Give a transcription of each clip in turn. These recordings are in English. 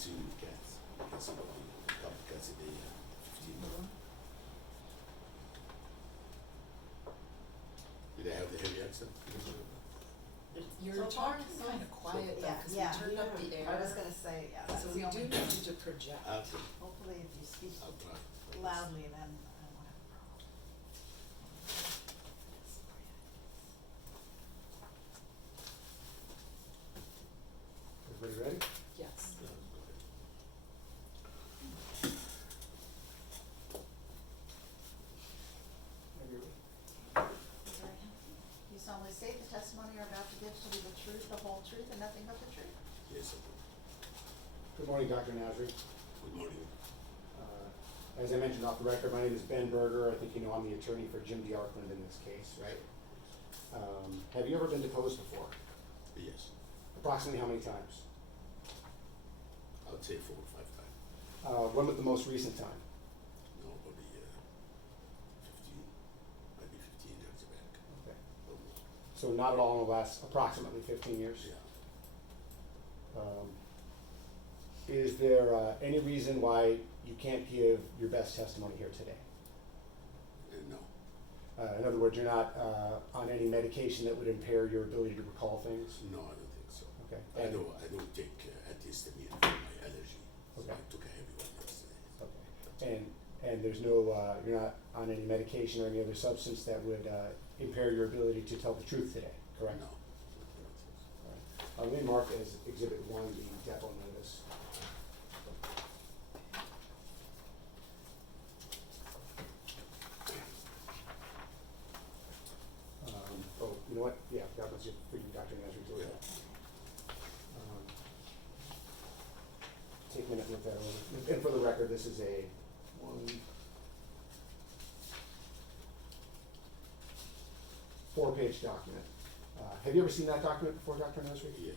see the cats. You can see what the couple cats a day, 15. Did they have the heavy accent? You're So far, talking so- kind of quiet though, Yeah, cause we yeah. turned up the air. I was gonna say, yeah, that's So the we do only need thing. you to project. Okay, Hopefully if you speak I'll try. loudly, then I won't have a problem. Everybody ready? Yes. Yeah, go ahead. You solemnly state the testimony you're about to give shall be the truth, the whole truth, and nothing but the truth? Yes, I do. Good morning, Dr. Nasri. Good morning. As I mentioned off the record, my name is Ben Berger. I think you know I'm the attorney for Jim DeArkland in this case, right? Have you ever been deposed before? Yes, Approximately how many times? I would say 4 or 5 times. When was the most recent time? No, probably 15, maybe 15 years back. Okay. Almost. So not at all in the last approximately 15 years? Yeah. Is there any reason why you can't give your best testimony here today? No, In other words, you're not on any medication that would impair your ability to recall things? no, I don't think so. Okay. I don't take antihistamine for my allergy. So Okay. I took a heavy one yesterday. Okay. And there's no, you're not on any medication or any other substance that would impair your ability to tell the truth today, correct? No. All right. Let me mark as Exhibit 1 the depot notice. Oh, you know what? Yeah, that was it for you, Dr. Nasri, to look at. Take a minute and look that over. And for the record, this is a 4-page document. Have you ever seen that document before, Dr. Nasri? Yes.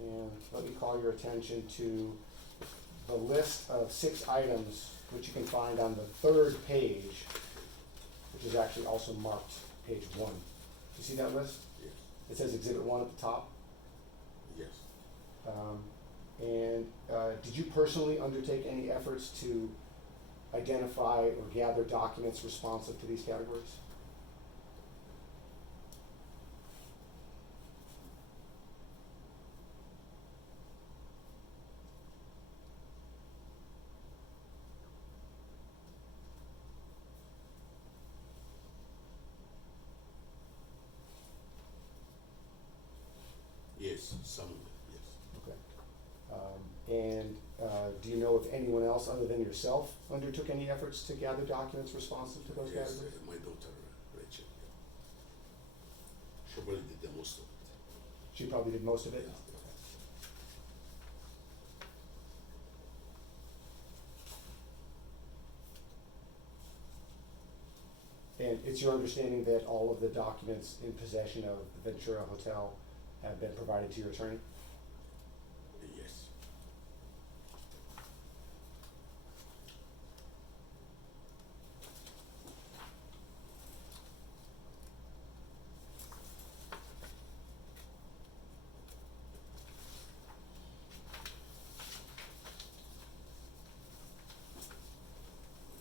And let me call your attention to the list of 6 items which you can find on the 3rd page, which is actually also marked page 1. You see that list? Yes. It says Exhibit 1 at the top. Yes. Did you personally undertake any efforts to identify or gather documents responsive to these categories? Yes. Some of it. Yes. Okay. Do you know if anyone else other than yourself undertook any efforts to gather documents responsive to those Yes. categories? My daughter Rachel. Yeah. She probably did the most of it. She probably did most of it? Yeah. And it's your understanding that all of the documents in possession of the Ventura Hotel have been provided to your attorney? Yes.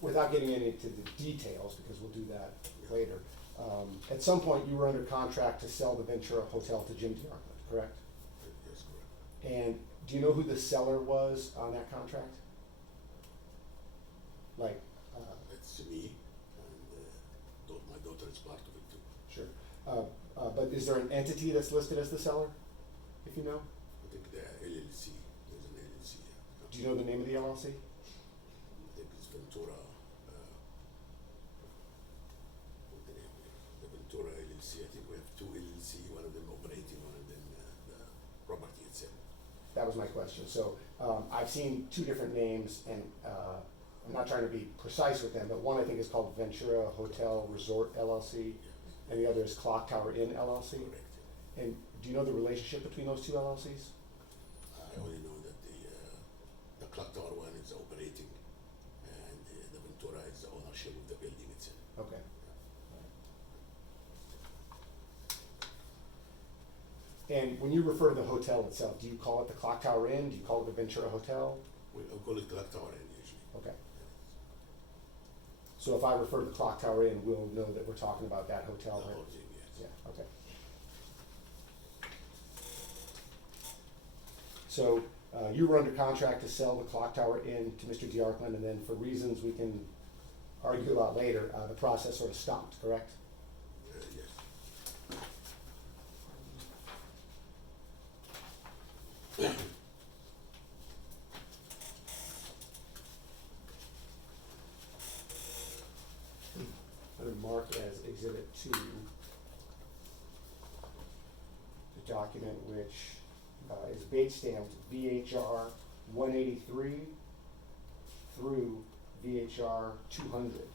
Without getting into the details, because we'll do that later, at some point you were under contract to sell the Ventura Hotel to Jim DeArkland, correct? Yes, correct. And do you know who the seller was on that contract? Like, It's me, and my daughter is part of it too. sure. But is there an entity that's listed as the seller, if you know? I think the LLC, there's an LLC. Yeah. Do you know the name of the LLC? I think it's Ventura. What the name is? The Ventura LLC. I think we have 2 LLC. One of them operating, one of them the property itself. That was my question. So, I've seen 2 different names, and I'm not trying to be precise with them, but one I think is called Ventura Hotel Resort LLC, and the other is Clock Tower Inn LLC. Correct. And do you know the relationship between those 2 LLCs? I only know that the clock tower one is operating, and the Ventura is the ownership of the building itself. Okay. And when you refer to the hotel itself, do you call it the Clock Tower Inn? Do you call it the Ventura Hotel? We call it Clock Tower Inn usually. Okay. So if I refer to the Clock Tower Inn, we'll know that we're talking about that hotel The there? whole thing, yes. Yeah, okay. So, you were under contract to sell the Clock Tower Inn to Mr. DeArkland, and then for reasons we can argue about later, the process sort of stopped, correct? Yes. I'm gonna mark as Exhibit 2 the document which is date stamped VHR 183 through VHR 200.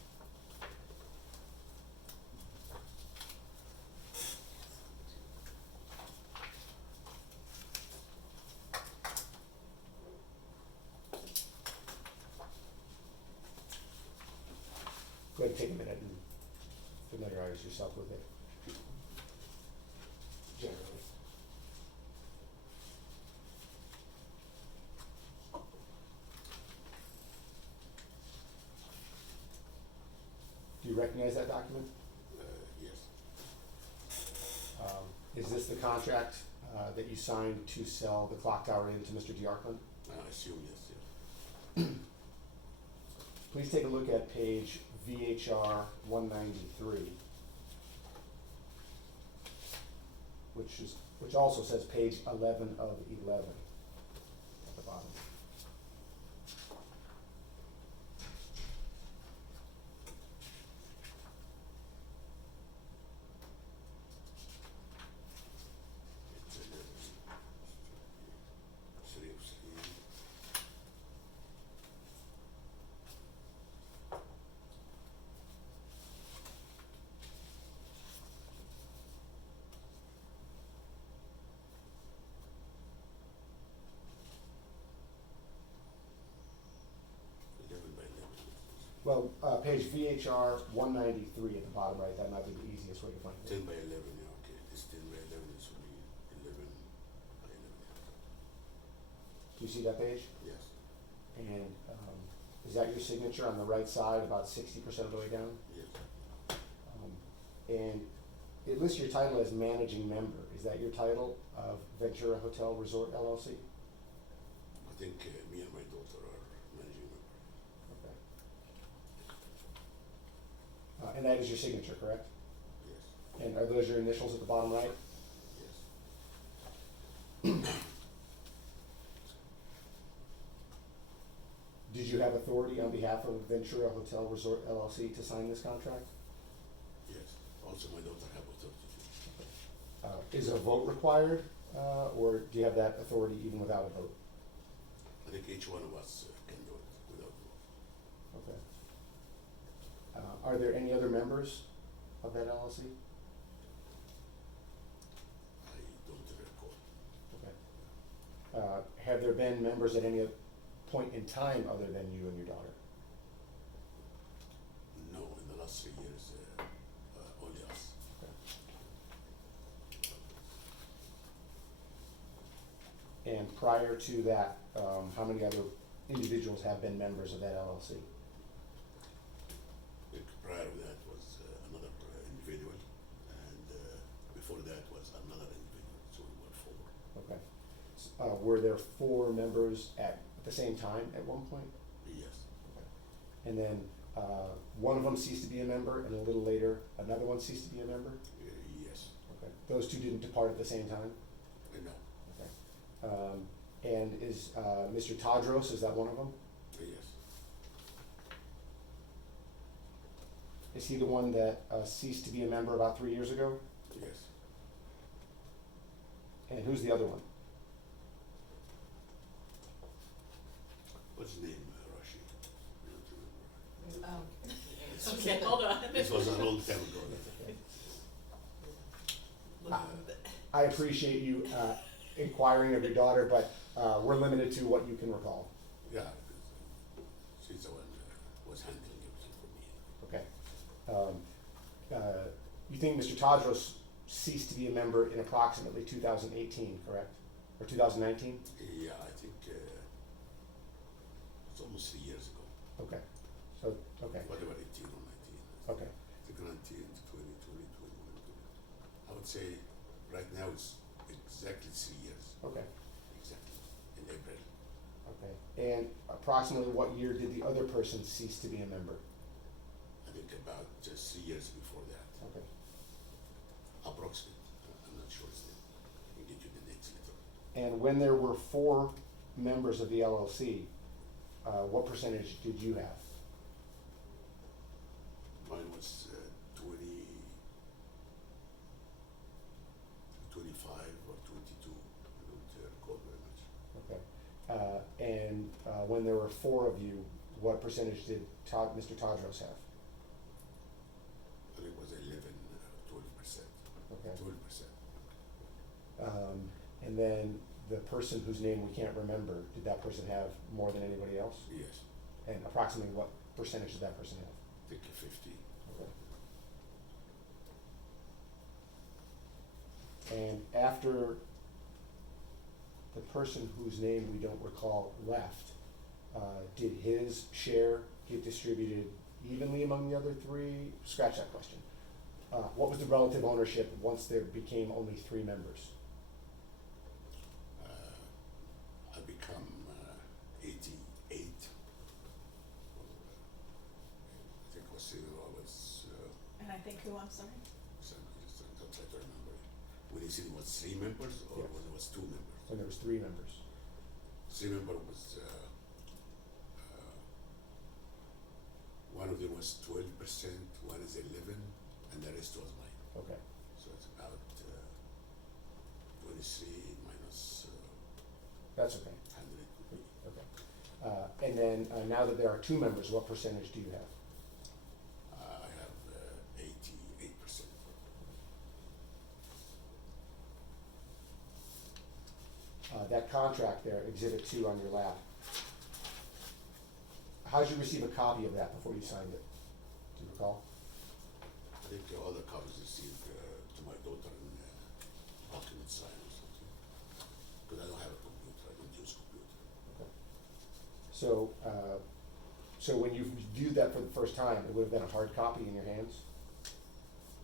Go ahead and take a minute and familiarize yourself with it. Generally. Do you recognize that document? Yes. Is this the contract that you signed to sell the Clock Tower Inn to Mr. DeArkland? I assume yes, yes. Please take a look at page VHR 193, which also says page 11 of 11 at the bottom. It's 303. Well, page VHR 193 at the bottom right, that might be the easiest way to find it. 10 by 11, yeah, okay. This 10 by 11 is only 11 by 11. Do you see that page? Yes. And is that your signature on the right side, about 60% of the way down? Yes. And it lists your title as managing member. Is that your title of Ventura Hotel Resort LLC? I think me and my daughter are managing member. Okay. And that is your signature, correct? Yes. And are those your initials at the bottom right? Yes. Did you have authority on behalf of Ventura Hotel Resort LLC to sign this contract? Yes. Also, my daughter have authority to. Is a vote required, or do you have that authority even without a vote? I think each one of us can do it without vote. Okay. Are there any other members of that LLC? I don't recall. Okay. Have there been members at any point in time other than you and your daughter? No, in the last 3 years, only us. Okay. And prior to that, how many other individuals have been members of that LLC? Prior to that was another individual, and before that was another individual, so we were 4. Okay. Were there 4 members at the same time at one point? Yes. And then one of them ceased to be a member, and a little later, another one ceased to be a member? Yes. Okay. Those 2 didn't depart at the same time? No. Okay. And is Mr. Tadros, is that one of them? Yes. Is he the one that ceased to be a member about 3 years ago? Yes. And who's the other one? What's his name, Rashid? I don't remember. Okay, hold on. This was a long time ago. I appreciate you inquiring of your daughter, but we're limited to what you can recall. Yeah, because she's the one was handling everything for me. Okay. You think Mr. Tadros ceased to be a member in approximately 2018, correct? Or 2019? Yeah, I think it's almost 3 years ago. Okay, so, okay, Whatever, 18 or 19. okay, I think 19, 20, 20, 21, 20. I would say right now it's exactly 3 years. okay, Exactly. In April. okay. And approximately what year did the other person cease to be a member? I think about 3 years before that. Okay. Approximate. I'm not sure. I can get you the dates later. And when there were 4 members of the LLC, what percentage did you have? Mine was 20, 25 or 22. I don't recall very much. Okay. And when there were 4 of you, what percentage did Mr. Tadros have? I think it was 11, 12%. Okay. 12%. And then the person whose name we can't remember, did that person have more than anybody else? Yes. And approximately what percentage did that person have? I think 50. Okay. And after the person whose name we don't recall left, did his share get distributed evenly among the other 3? Scratch that question. What was the relative ownership once there became only 3 members? I become 88. I think was Senator was, And I think who, I'm sorry? I'll try to remember. When you said it was 3 members or Yes. when it was 2 members? When there was 3 members. 3 member was, one of them was 12%, one is 11, and the rest was mine. Okay. So it's about 23 minus That's okay. 100 would be. Okay. And then now that there are 2 members, what percentage do you have? I have 88%. That contract there, Exhibit 2 on your lap. How did you receive a copy of that before you signed it? Do you recall? I think all the copies received to my daughter in document sign or something. Because I don't have a computer, I don't use computer. Okay. So, so when you viewed that for the first time, it would have been a hard copy in your hands?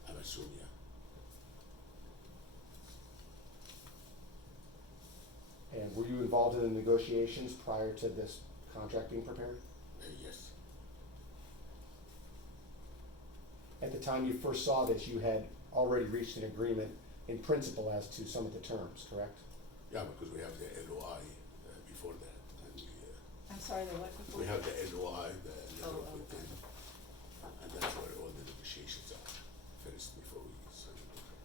I'm assuming, yeah. And were you involved in the negotiations prior to this contract being prepared? Yes. At the time you first saw this, you had already reached an agreement in principle as to some of the terms, correct? Yeah, because we have the LOI before that. And I'm sorry, the what before? we have the LOI, the letter Oh, of okay. intent. And that's where all the negotiations are first before we sign the contract.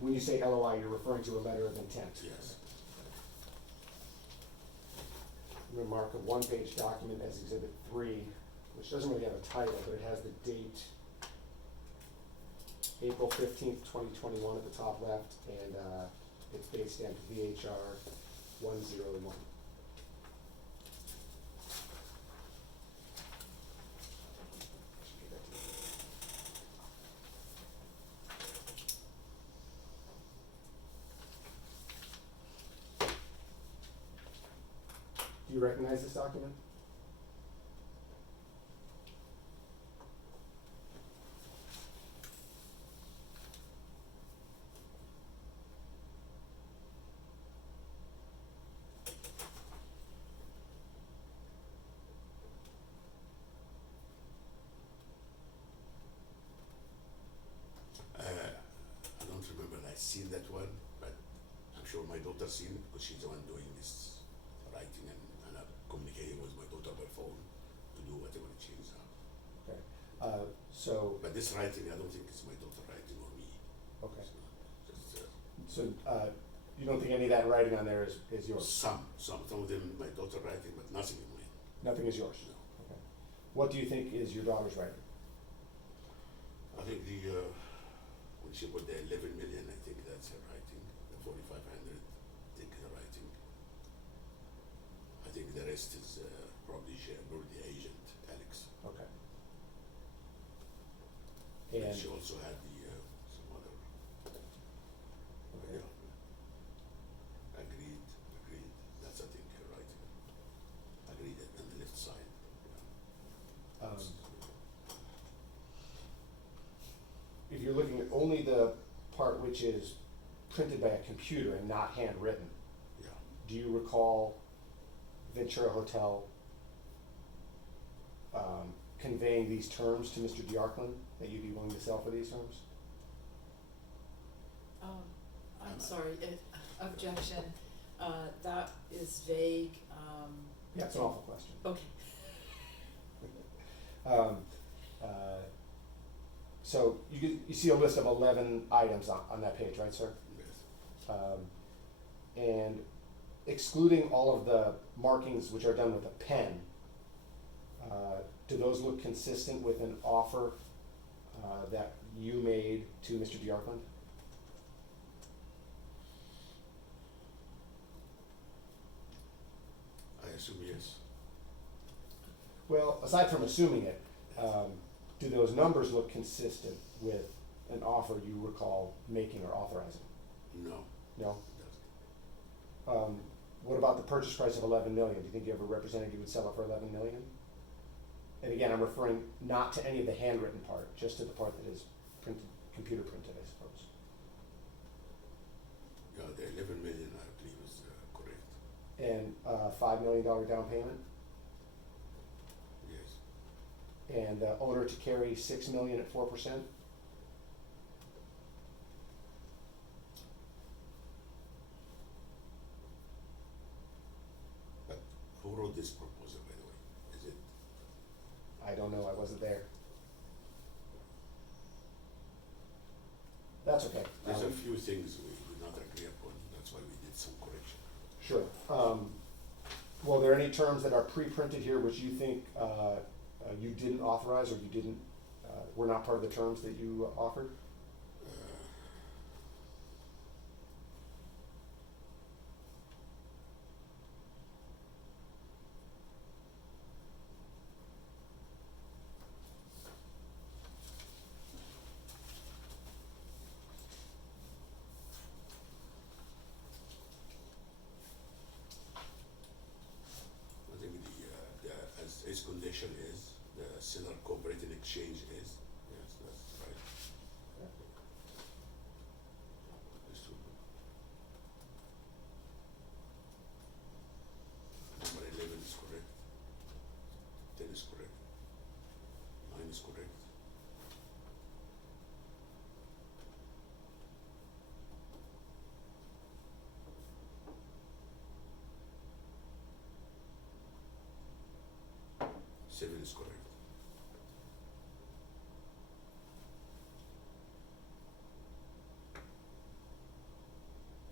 When you say LOI, you're referring to a letter of intent? Yes. Remark a 1-page document as Exhibit 3, which doesn't really have a title, but it has the date April 15th, 2021 at the top left, and it's date stamped VHR 101. Do you recognize this document? I don't remember I seen that one, but I'm sure my daughter seen it because she's the one doing this writing and I'm communicating with my daughter by phone to do whatever she needs out. Okay. So, But this writing, I don't think it's my daughter writing or me. okay. It's just, So, you don't think any of that writing on there is yours? some of them my daughter writing, but nothing in mine. Nothing is yours? No. Okay. What do you think is your daughter's writing? I think when she put the 11 million, I think that's her writing. The 4,500, I think her writing. I think the rest is probably the agent, Alex. Okay. And And, she also had the some other which is printed by a computer and not handwritten. Yeah. Do you recall Ventura Hotel conveying these terms to Mr. Diarkland, that you'd be willing to sell for these terms? I'm sorry, objection, that is vague, Yeah, it's an awful question. okay. So you see a list of 11 items on that page, right, sir? Yes. And excluding all of the markings which are done with a pen, do those look consistent with an offer that you made to Mr. Diarkland? I assume yes. Well, aside from assuming it, do those numbers look consistent with an offer you recall making or authorizing? No. No? It doesn't. What about the purchase price of 11 million? Do you think you ever represented you would sell it for 11 million? And again, I'm referring not to any of the handwritten part, just to the part that is printed, computer printed, I suppose. Yeah, the 11 million, I believe, is correct. And $5 million down payment, Yes. and the owner to carry 6 million at 4%. But who wrote this proposal, by the way? Is it? I don't know, I wasn't there. That's okay. There's a few things we did not agree upon. That's why we did some correction. Sure. Well, are there any terms that are pre-printed here which you think you didn't authorize, or you didn't, were not part of the terms that you offered? I think as his condition is, the seller cooperating exchange is, yes, that's right. This would be. Number 11 is correct. 10 is correct. 9 is correct. Seven is correct.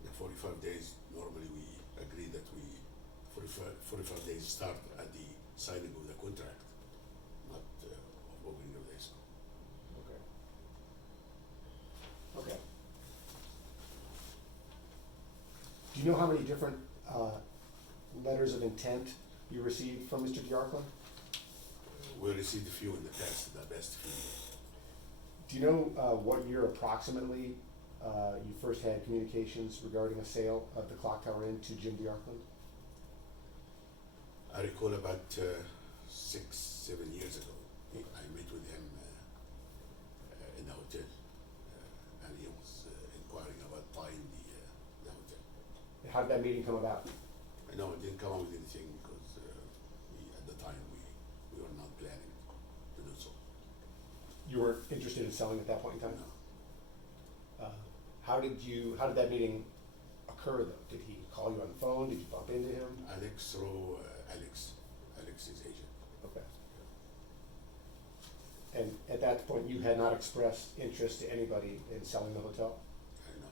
The 45 days, normally we agree that 45 days start at the signing of the contract, not of opening of the escrow. Okay. Okay. Do you know how many different letters of intent you received from Mr. Diarkland? We received a few in the past, the best few. Do you know what year approximately you first had communications regarding a sale of the Clock Tower Inn to Jim Diarkland? I recall about 6-7 years ago, I met with him in the hotel, and he was inquiring about buying the hotel. How did that meeting come about? I know it didn't come out with anything because at the time we were not planning to do so. You weren't interested in selling at that point in time? No. How did that meeting occur though? Did he call you on the phone? Did you bump into him? Alex through Alex's agent. Okay. And at that point, you had not expressed interest to anybody in selling the hotel? I know.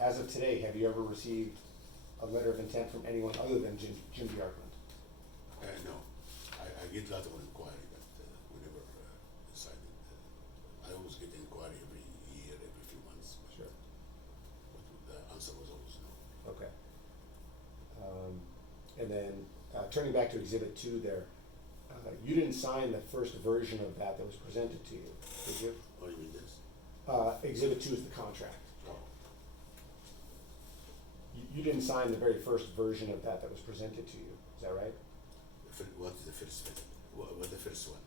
As of today, have you ever received a letter of intent from anyone other than Jim Diarkland? No. I get a lot of inquiry, but we never decided. I always get inquiry every year, every few months. Sure. But the answer was always no. Okay. And then, turning back to Exhibit 2 there, you didn't sign the first version of that was presented to you, did you? What do you mean this? Exhibit 2 is the contract. Oh, You didn't sign the very first version of that was presented to you. is that right? What is the first visit? What the first one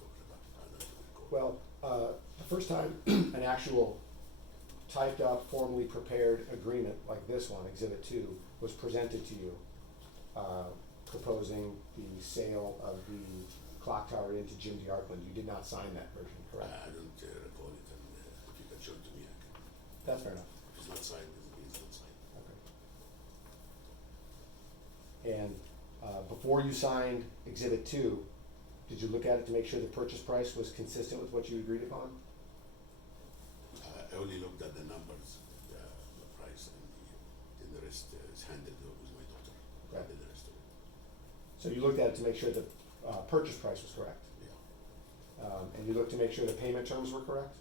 talking about? I don't recall. Well, the first time an actual typed up, formally prepared agreement like this one, Exhibit 2, was presented to you, proposing the sale of the clock tower into Jim DeArkland, you did not sign that version, correct? I don't recall it, and if you can show it to me, I can. That's fair enough. If it's not signed, it's not signed. Okay. And before you signed Exhibit 2, did you look at it to make sure the purchase price was consistent with what you agreed upon? I only looked at the numbers, the price, and the rest is handled with my daughter. Okay. I did the rest of it. So you looked at it to make sure the purchase price was correct? Yeah. And you looked to make sure the payment terms were correct?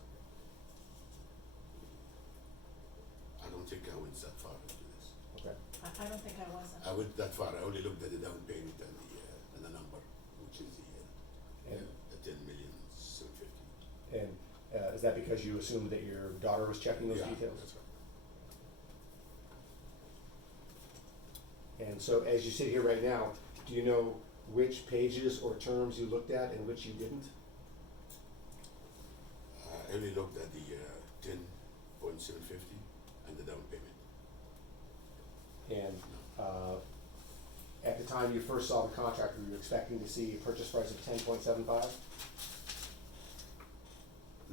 I don't think I went that far into this. Okay. I don't think I wasn't. I went that far. I only looked at the down payment and the number, which is And, the 10,750,000. and is that because you assumed that your daughter was checking those Yeah, details? that's right. And so as you sit here right now, do you know which pages or terms you looked at and which you didn't? I only looked at the 10,750 and the down payment. And at the time you first saw the contract, were you expecting to see a purchase price of 10.75?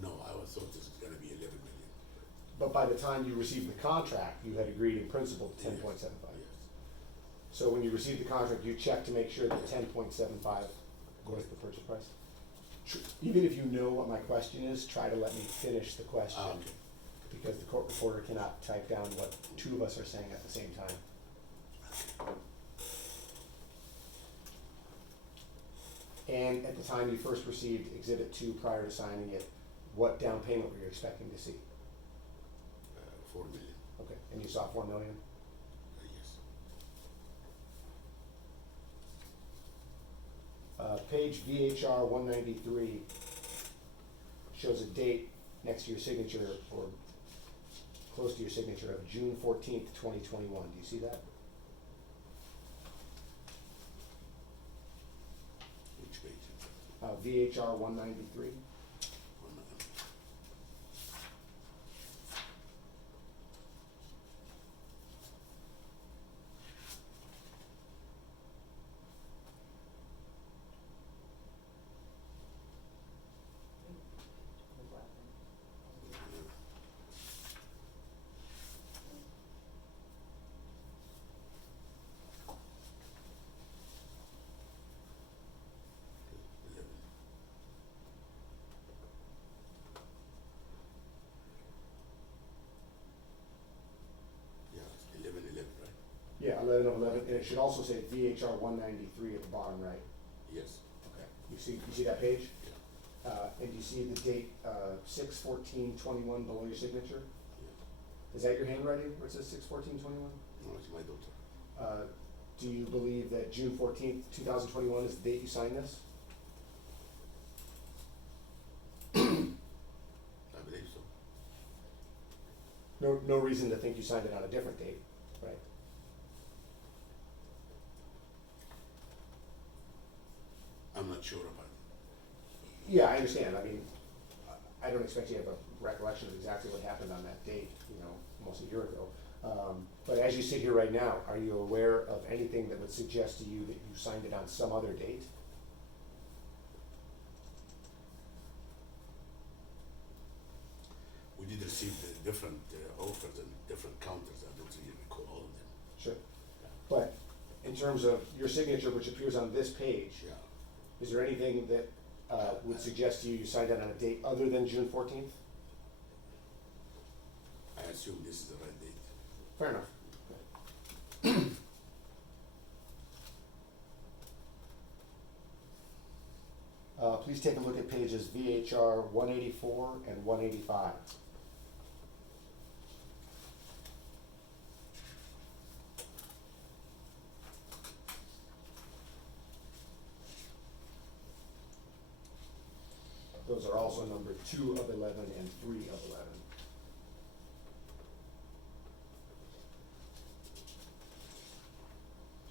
No, I thought this was gonna be 11 million. But by the time you received the contract, you had agreed in principle to 10.75. Yes. So when you received the contract, you checked to make sure that 10.75 was the purchase price? Even if you know what my question is, try to let me finish the question. Okay. Because the court reporter cannot type down what two of us are saying at the same time. And at the time you first received Exhibit 2 prior to signing it, what down payment were you expecting to see? 4 million. Okay, and you saw 4 million? Yes. Page VHR 193 shows a date next to your signature, or close to your signature, of June 14th, 2021. Do you see that? Which page? VHR 193. One minute. Yeah, 11, right? Yeah, 11 of 11, and it should also say VHR 193 at the bottom right. Yes. Okay. You see that page? Yeah. And do you see the date 6/14/21 below your signature? Yeah. Is that your handwriting where it says 6/14/21? No, it's my daughter. Do you believe that June 14th, 2021 is the date you signed this? I believe so. No reason to think you signed it on a different date, right? I'm not sure about it. Yeah, I understand. I mean, I don't expect you to have a recollection of exactly what happened on that date, almost a year ago. But as you sit here right now, are you aware of anything that would suggest to you that you signed it on some other date? We did receive different offers and different counters. I don't really recall all of them. Sure. But in terms of your signature, which appears on this page, Yeah. is there anything that would suggest to you you signed it on a date other than June 14th? I assume this is the right date. Fair enough. Please take a look at pages VHR 184 and 185. Those are also numbered 2 of 11 and 3 of 11.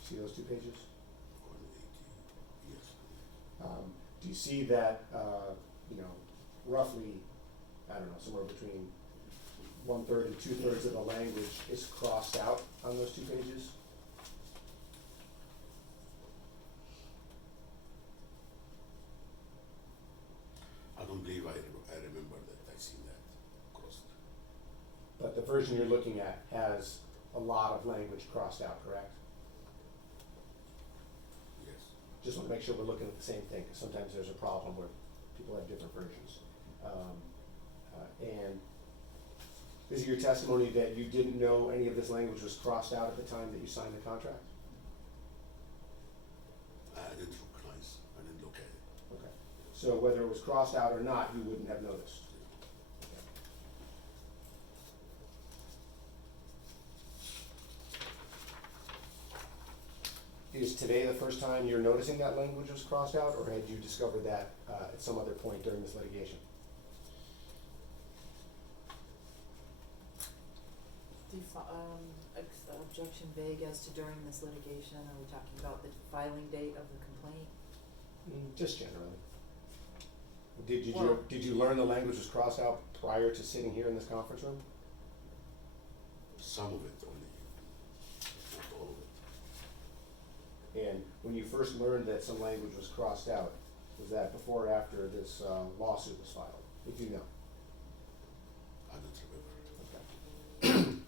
See those two pages? you see that, you know, roughly, I don't know, somewhere between 1/3 and 2/3 of the language is crossed out on those 2 pages? I don't believe I remember that I seen that crossed. But the version you're looking at has a lot of language crossed out, correct? Yes. Just want to make sure we're looking at the same thing, because sometimes there's a problem where people have different versions. And is it your testimony that you didn't know any of this language was crossed out at the time that you signed the contract? I didn't recognize, I didn't look at it. Okay. So whether it was crossed out or not, you wouldn't have noticed? Is today the first time you're noticing that language was crossed out, or had you discovered that at some other point during this litigation? Objection vague as to during this litigation, are we talking about the filing date of the complaint? Just generally. Did Well- you learn the language was crossed out prior to sitting here in this conference room? Some of it only, not all of it. And when you first learned that some language was crossed out, was that before or after this lawsuit was filed? If you know. I don't remember. Okay.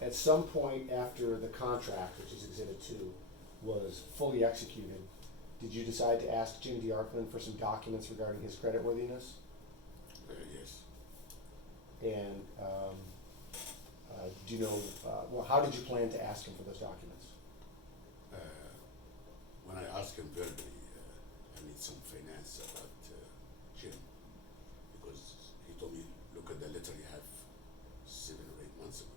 At some point after the contract, which is Exhibit 2, was fully executed, did you decide to ask Jim DeArkland for some documents regarding his creditworthiness? Yes. And do you know, well, how did you plan to ask him for those documents? When I asked him verbally, I need some finance about Jim, because he told me, look at the letter you have 7 or 8 months ago.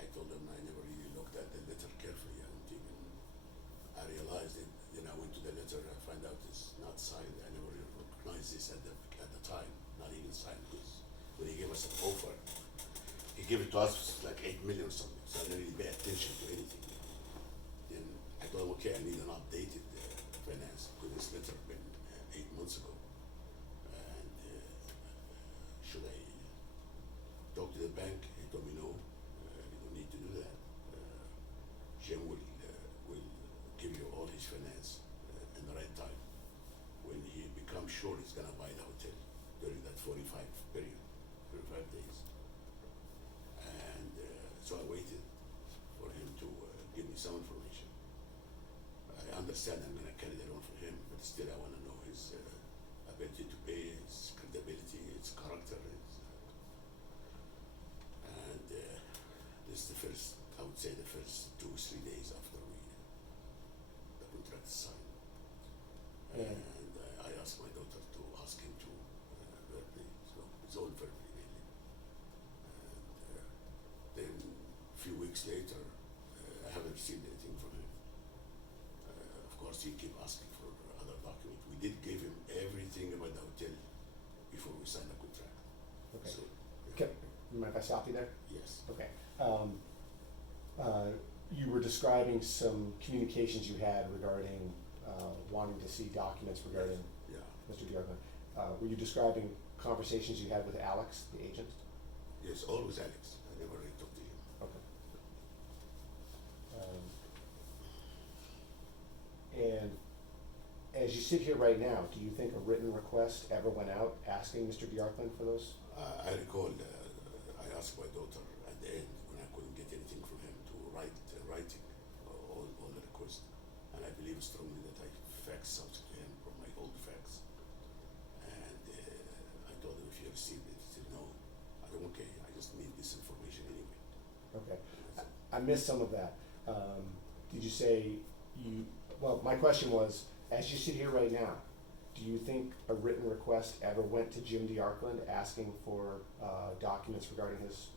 I told him I never really looked at the letter carefully, and even I realized it. Then I went to the letter, I find out it's not signed. I never really recognized this at the time, not even signed, because when he gave us an offer, he gave it to us like 8 million or something, so I didn't really pay attention to anything. Then I told him, okay, I need an updated finance, because this letter been 8 months ago. And should I talk to the bank? He told me no, you don't need to do that. Jim will give you all his finance in the right time. When he becomes sure he's gonna buy the hotel during that 45 period, 45 days. And so I waited for him to give me some information. I understand I'm gonna carry the loan for him, but still I wanna know his ability to pay, his credibility, his character, and this is the first, I would say the first 2 or 3 days after the contract is signed. Yeah. And I asked my daughter to ask him to verbally, so it's all verbally really. And then a few weeks later, I haven't received anything from him. Of course, he keep asking for other documents. We did give him everything about the hotel before we signed the contract. Okay. So, Okay, you mind if I stop you there? yes. Okay. You were describing some communications you had regarding wanting to see documents regarding Yeah. Mr. DeArkland. Were you describing conversations you had with Alex, the agent? Yes, always Alex. I never really talked to him. Okay. And as you sit here right now, do you think a written request ever went out asking Mr. DeArkland for those? I recall I asked my daughter at the end when I couldn't get anything from him to writing all the requests, and I believe strongly that I faxed something to him from my old fax, and I told him if you received it. He said no. I said okay. I just need this information anyway. Okay. That's it. I missed some of that. Did you say you, well, my question was, as you sit here right now, do you think a written request ever went to Jim DeArkland asking for documents regarding his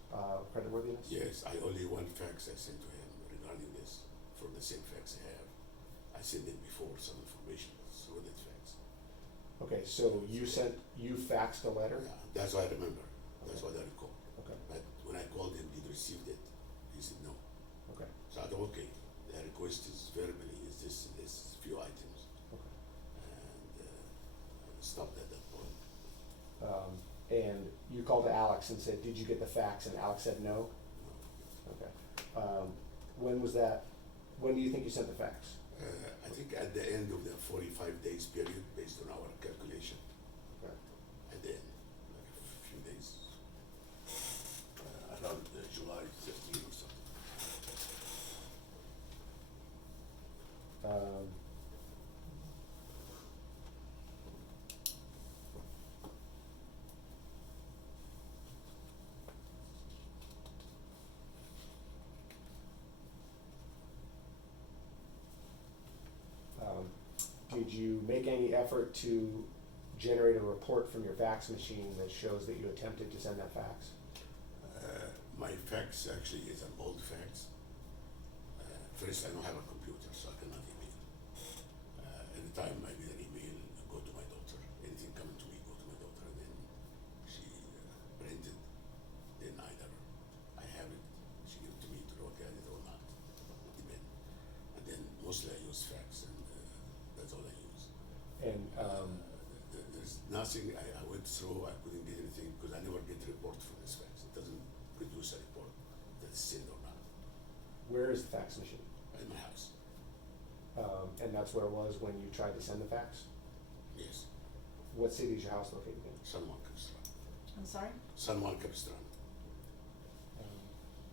creditworthiness? Yes, I only one fax I sent to him regarding this from the same fax I have. I sent it before some information through that fax. Okay, so you faxed a letter? Yeah, that's what I remember. That's Okay. what I recall. Okay, But when I called him, did receive it? He said no. okay, So I thought, okay, the request is verbally, is this few items, okay. and stopped at that point. And you called to Alex and said, did you get the fax? And Alex said no? Okay. When was that, when do you think you sent the fax? I think at the end of the 45 days period, based on our calculation, Okay. at the end, like a few days, around July 15 or something. Um, Did you make any effort to generate a report from your fax machine that shows that you attempted to send that fax? My fax actually is an old fax. First, I don't have a computer, so I cannot email. At the time, I did an email, go to my daughter. Anything coming to me, go to my daughter. And then she printed. Then either I have it, she give it to me to look at it or not. It depends. And then mostly I use fax, and that's all I use. And, There's nothing I went through, I couldn't get anything, because I never get report from this fax. It doesn't produce a report that's sent or not where is the fax machine? in my house. And that's where it was when you tried to send the fax? Yes, What city is your house located in? San Juan Capistrano. I'm sorry? San Juan Capistrano.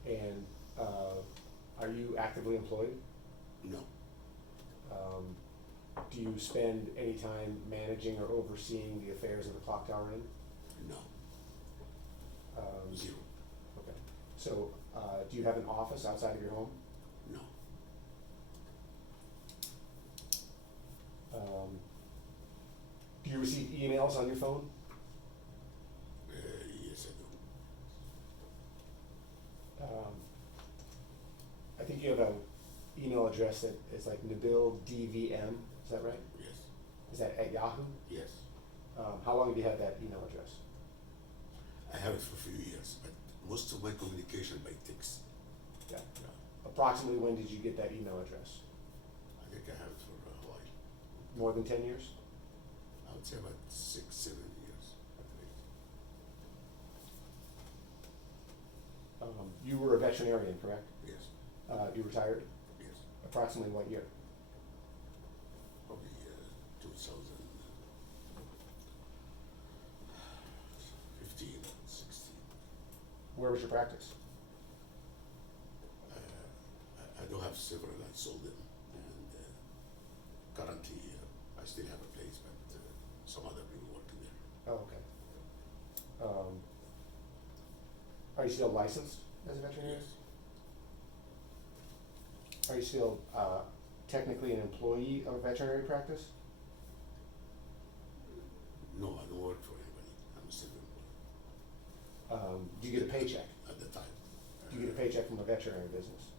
And, are you actively employed? No, Do you spend any time managing or overseeing the affairs of the Clock Tower Inn? no, Um, zero, Okay, so, do you have an office outside of your home? no. Do you receive emails on your phone? Yes, I do. I think you have a email address that is like Nabil DVM, is that right? Yes, Is that at Yahoo? yes. How long have you had that email address? I have it for a few years, but most of my communication by text. Yeah. Yeah. Approximately when did you get that email address? I think I have it for a while. More than 10 years? I would say about 6, 7 years at least. You were a veterinarian, correct? Yes, You retired? yes. Approximately what year? Probably 2015, 16. Where was your practice? I do have several. I sold them, and currently I still have a place, but some other people working there. Oh, okay. Are you still licensed as a veterinarian? Yes, Are you still technically an employee of a veterinary practice? no, I don't work for anybody. I'm a self-employed Do you get a paycheck? at the time. Do you get a paycheck from a veterinary business?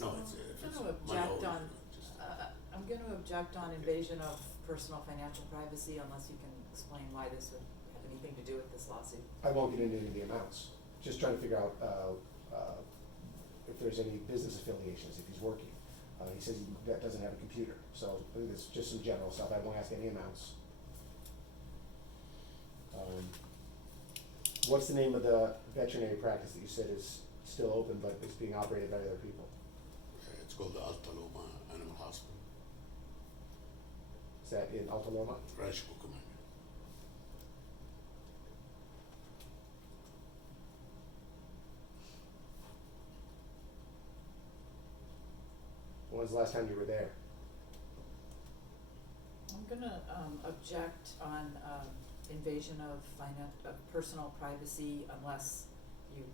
No, it's if I'm it's gonna my object own. on, I'm gonna object on invasion of personal financial privacy unless you can explain why this would have anything to do with this lawsuit. I won't get into any of the amounts. Just trying to figure out if there's any business affiliations, if he's working. He says that doesn't have a computer, so I think it's just some general stuff. I won't ask any amounts. What's the name of the veterinary practice that you said is still open but is being operated by other people? It's called the Alta Loma Animal Hospital, Is that in Alta Loma? Rancho Cucamonga. When was the last time you were there? I'm gonna object on invasion of personal privacy unless you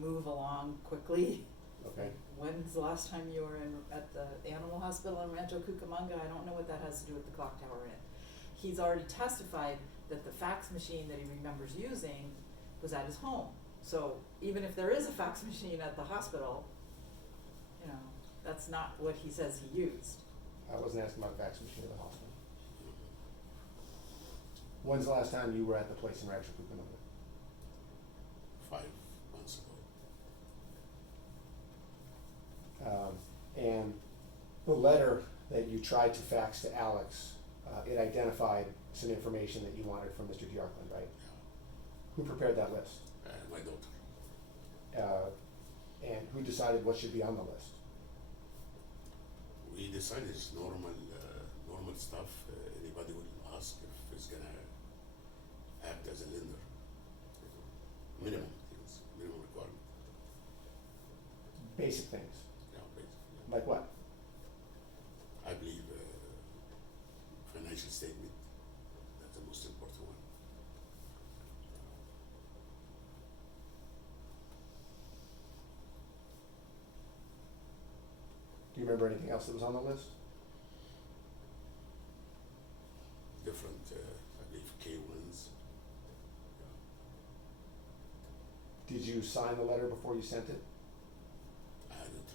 move along quickly. Okay. When's the last time you were at the animal hospital in Rancho Cucamonga? I don't know what that has to do with the Clock Tower Inn. He's already testified that the fax machine that he remembers using was at his home. So even if there is a fax machine at the hospital, you know, that's not what he says he used. I wasn't asking about the fax machine at the hospital. When's the last time you were at the place in Rancho Cucamonga? 5 months ago. And the letter that you tried to fax to Alex, it identified some information that you wanted from Mr. Diarkland, right? Yeah. Who prepared that list? My daughter. And who decided what should be on the list? We decided it's normal stuff. Anybody will ask if it's gonna act as a lender. Minimum things, minimum requirement. Basic things, Yeah, basically. like what? I believe financial statement. That's the most important one. Do you remember anything else that was on the list? Different, I believe K1s. Yeah. Did you sign the letter before you sent it? I don't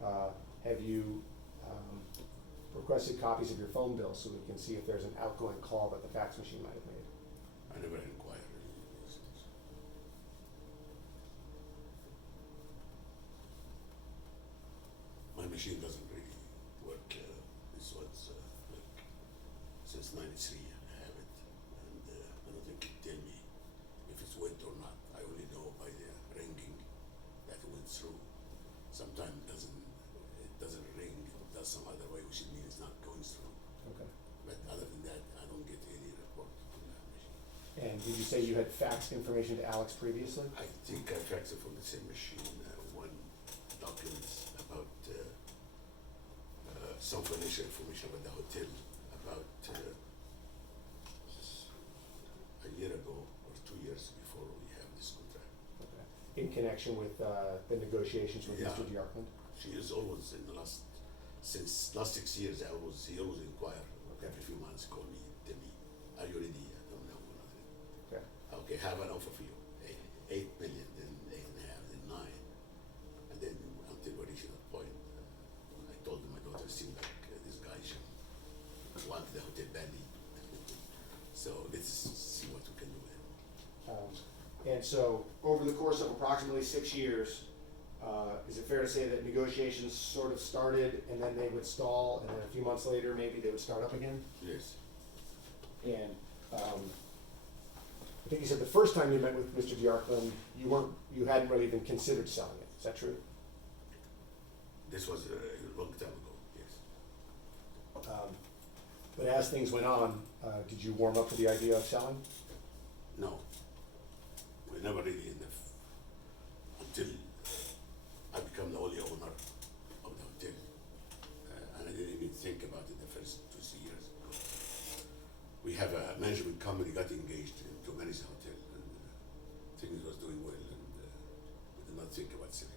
recall. Have you requested copies of your phone bill so we can see if there's an outgoing call that the fax machine might have made? I never inquired really these things. My machine doesn't really work. This was like since '93 I have it, and I don't think it tell me if it's went or not. I only know by the ringing that it went through. Sometimes it doesn't ring. It does some other way, which it means it's not going through. Okay. But other than that, I don't get any report from that machine. And did you say you had faxed information to Alex previously? I think I faxed it from the same machine. One documents about some financial information about the hotel about a year ago or 2 years before we have this contract. Okay. In connection with the negotiations with Yeah. Mr. Diarkland? She is always in the since last 6 years. He always inquire Okay. every few months. Call me, tell me, are you ready? I don't know nothing. Okay. Okay, have an offer for you. 8 million, then 8.5, then 9, and then until we reach that point, I told my daughter, it seemed like this guy should want the hotel badly. So let's see what we can do there. And so, over the course of approximately 6 years, is it fair to say that negotiations sort of started and then they would stall, and then a few months later, maybe they would start up again? Yes, And I think you said the first time you met with Mr. Diarkland, you hadn't really even considered selling it. Is that true? this was a long time ago, yes. But as things went on, did you warm up to the idea of selling? No, we never really until I become the only owner of the hotel. And I didn't even think about it the first 2-3 years. We have a management company got engaged to manage the hotel, and things was doing well, and we did not think about selling.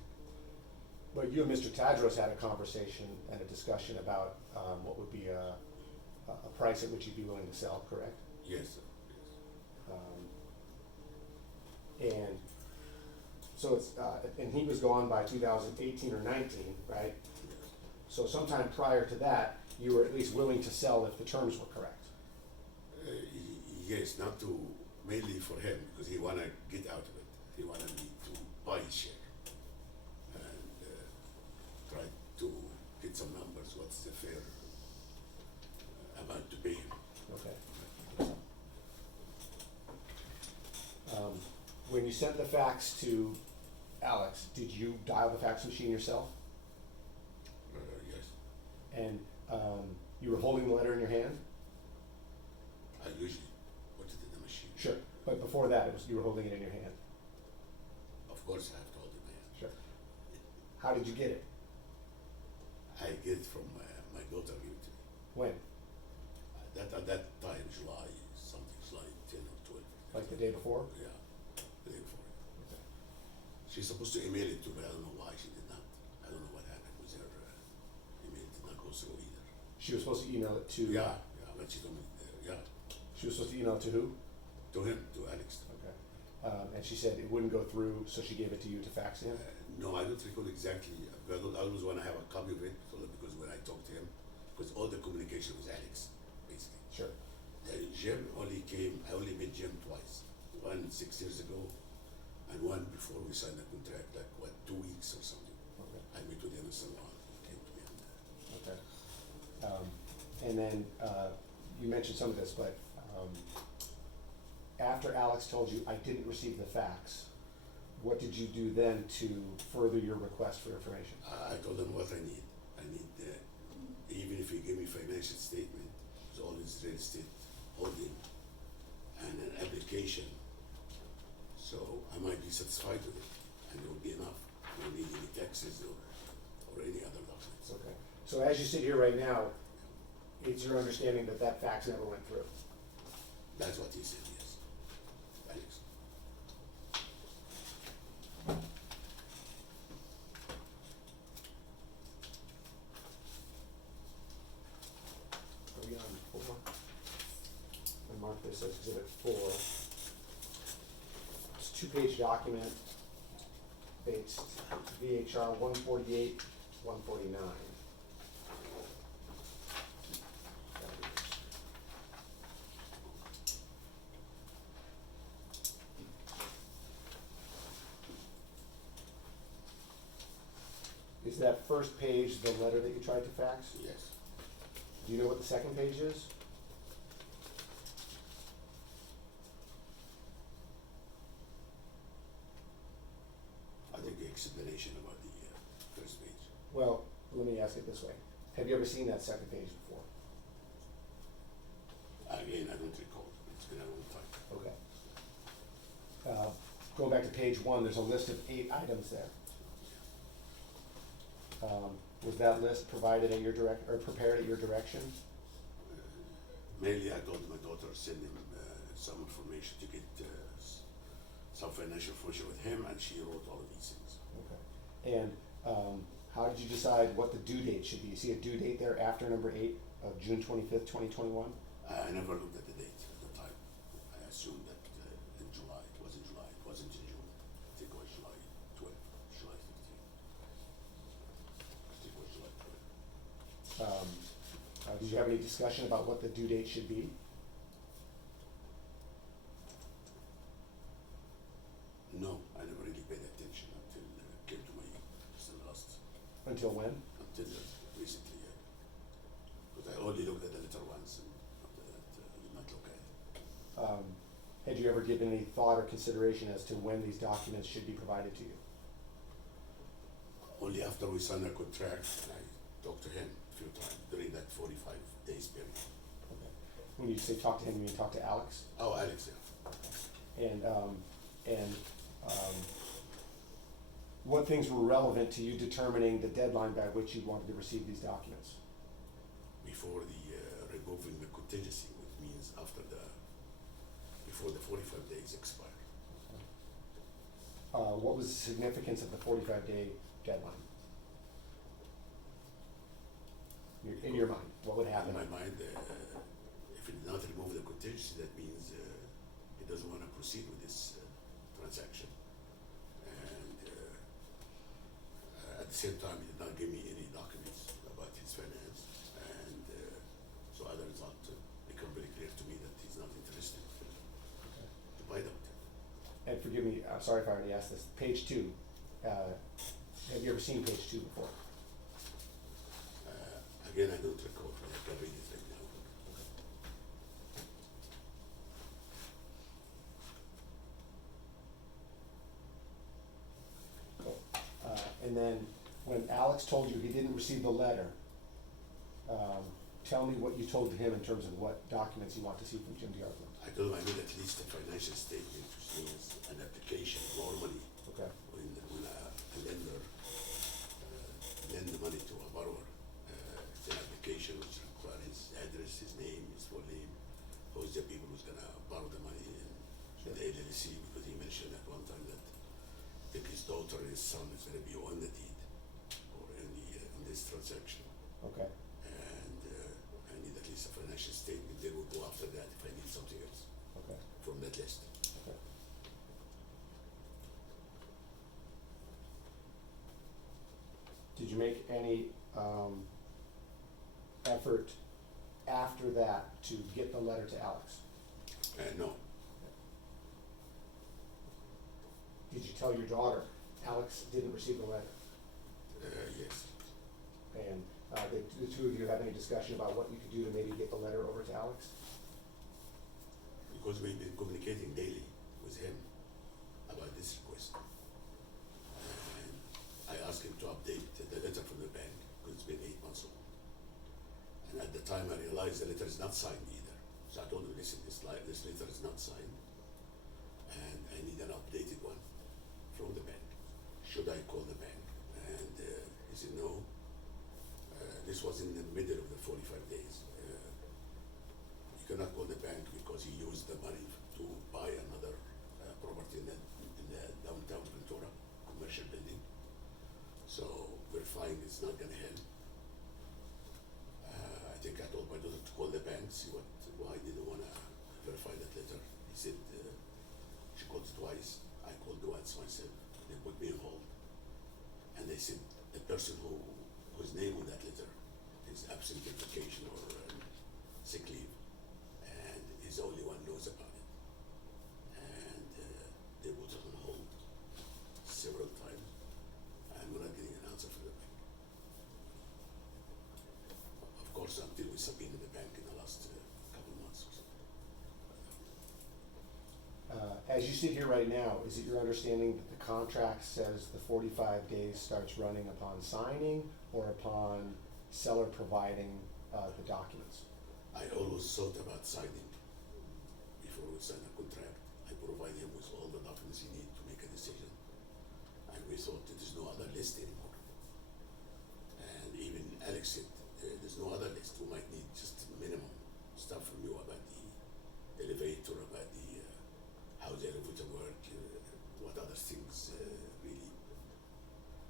But you and Mr. Tadros had a conversation and a discussion about what would be a price at which you'd be willing to sell, correct? Yes, sir. Yes. And so it's, and he was gone by 2018 or 19, right? Yes. So sometime prior to that, you were at least willing to sell if the terms were correct. Yes, not to, mainly for him, because he wanna get out of it. He wanted me to buy his share and try to get some numbers, what's the fair amount to pay him. Okay. When you sent the fax to Alex, did you dial the fax machine yourself? Yes, And you were holding the letter in your hand? I usually put it in the machine. Sure. But before that, you were holding it in your hand? Of course, I have to hold it in my hand. Sure. How did you get it? I get it from my daughter gave it to me. When? At that time, July 10 or 12. Like the day before? Yeah, the day before. Okay. She's supposed to email it to me. I don't know why she did not. I don't know what happened with her email. Did not go through either. She was supposed to email it to... Yeah, but she told me, yeah, She was supposed to email it to who? to him, to Alex. Okay. and she said it wouldn't go through, so she gave it to you to fax in? No, I don't recall exactly. I always want to have a copy of it because when I talked to him, because all the communication was Alex, basically. Sure. Jim only came, I only met Jim twice. One 6 years ago, and one before we signed the contract, like, 2 weeks or something. Okay. I met with him in Salon, he came to me and, Okay. And then, you mentioned some of this, but, after Alex told you, I didn't receive the fax, what did you do then to further your request for information? I told him what I need. I need, even if you give me financial statement, it's all his real estate holding and an application. So I might be satisfied with it and it will be enough. I don't need any taxes or any other documents. Okay. So as you sit here right now, it's your understanding that that fax never went through? That's what he said, yes. Alex. Are we on 4? I marked this as exhibit 4. It's a 2-page document based VHR 148, 149. Is that first page the letter that you tried to fax? Yes. Do you know what the second page is? I think the explanation about the first page. Well, let me ask it this way. Have you ever seen that second page before? Again, I don't recall. It's been a long time. Okay. Going back to page 1, there's a list of 8 items there. Was that list provided at your prepared at your direction? Mainly, I told my daughter send him some information to get some financial information with him, and she wrote all of these things. Okay. And how did you decide what the due date should be? You see a due date there after number 8 of June 25th, 2021? I never looked at the date at the time. I assumed that in July. It was in July. It wasn't in June. I think it was July 12th, July 15th. I think it was July 12th. Did you have any discussion about what the due date should be? No, I never really paid attention until it came to my last, Until when? until recently, yeah. Because I only looked at the letter once, and after that, I did not look at it. Had you ever given any thought or consideration as to when these documents should be provided to you? Only after we signed a contract, and I talked to him a few times during that 45 days period. Okay. When you say talk to him, you mean talk to Alex? Oh, Alex, yeah. And what things were relevant to you determining the deadline by which you wanted to receive these documents? Before the removing the contingency, which means before the 45 days expire. What was the significance of the 45-day deadline? In your mind, what would happen? In my mind, if it did not remove the contingency, that means he doesn't want to proceed with this transaction. And at the same time, he did not give me any documents about his finance. And so as a result, it became very clear to me that he's not interested to buy the hotel. And forgive me, I'm sorry if I already asked this. Page 2. Have you ever seen page 2 before? Again, I don't recall. I can read it right now. And then when Alex told you he didn't receive the letter, tell me what you told to him in terms of what documents you want to see from Jim DeArthur. I told him I need at least a financial statement, which means an application. Normally, Okay. when a lender lend the money to a borrower, it's an application which requires his address, his name, his full name, who's the people who's gonna borrow the money, and the LLC, because he mentioned at one time that I think his daughter and his son is gonna be on the deed or in this transaction. Okay. And I need at least a financial statement. Then we'll go after that if I need something else Okay. from that list. Okay. you make any, effort after that to get the letter to Alex? No, Did you tell your daughter, Alex didn't receive the letter? yes. And, the two of you have any discussion about what you could do to maybe get the letter over to Alex? Because we've been communicating daily with him about this request. And I asked him to update the letter from the bank, because it's been 8 months old. And at the time I realized the letter is not signed either. So I told him, listen, this letter is not signed, and I need an updated one from the bank. Should I call the bank? And he said, no. This was in the middle of the 45 days. You cannot call the bank because he used the money to buy another property in the downtown Ventura commercial building. So verifying it's not gonna help. I think I told my daughter to call the bank, see why they don't wanna verify that letter. He said she called twice. I called once myself. They put me on hold, and they said the person whose name on that letter is absent on vacation or sick leave, and he's the only one knows about it. And they put it on hold several times, and we're not getting an answer from the bank. Of course, until we subpoenaed the bank in the last couple of months or so. As you sit here right now, is it your understanding that the contract says the 45 days starts running upon signing or upon seller providing the documents? I always thought about signing before we sign a contract. I provide him with all the documents he needs to make a decision. And we thought there is no other list anymore. And even Alex said, there's no other list. We might need just minimum stuff from you about the elevator, about the how the elevator work, what other things really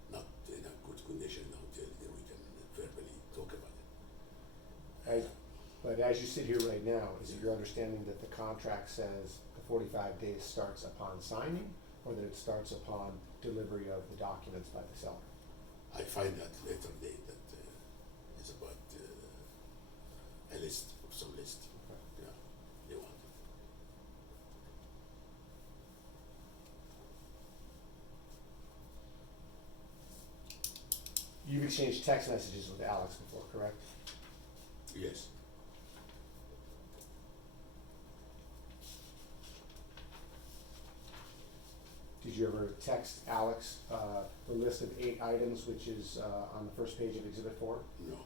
not in a good condition in the hotel, then we can verbally talk about it. But as you sit here right now, is it your understanding that the contract says the 45 days starts upon signing, or that it starts upon delivery of the documents by the seller? I find that later date that it's about a list of some list. Yeah, they want it. You've exchanged text messages with Alex before, correct? Yes. Did you ever text Alex the list of 8 items, which is on the first page of Exhibit 4? No.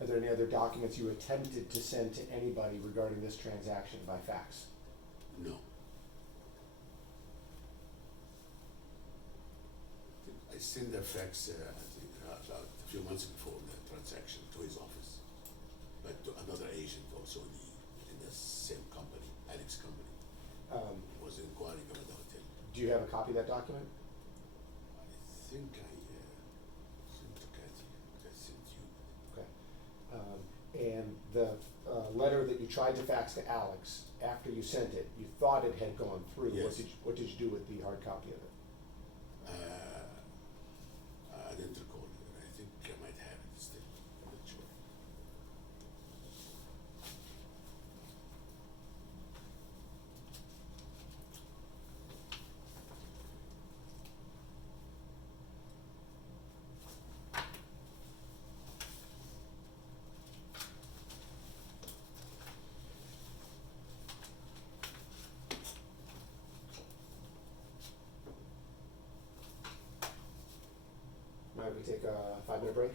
Are there any other documents you attempted to send to anybody regarding this transaction by fax? No. I sent a fax, I think, about a few months before the transaction to his office, but to another agent also in the same company, Alex company, was inquiring about the hotel. Do you have a copy of that document? I think I sent to Kathy, I sent you. Okay. And the letter that you tried to fax to Alex, after you sent it, you thought it had gone through. Yes. What did you do with the hard copy of it? I didn't recall it. I think I might have it still. I'm not sure. Might we take a 5-minute break?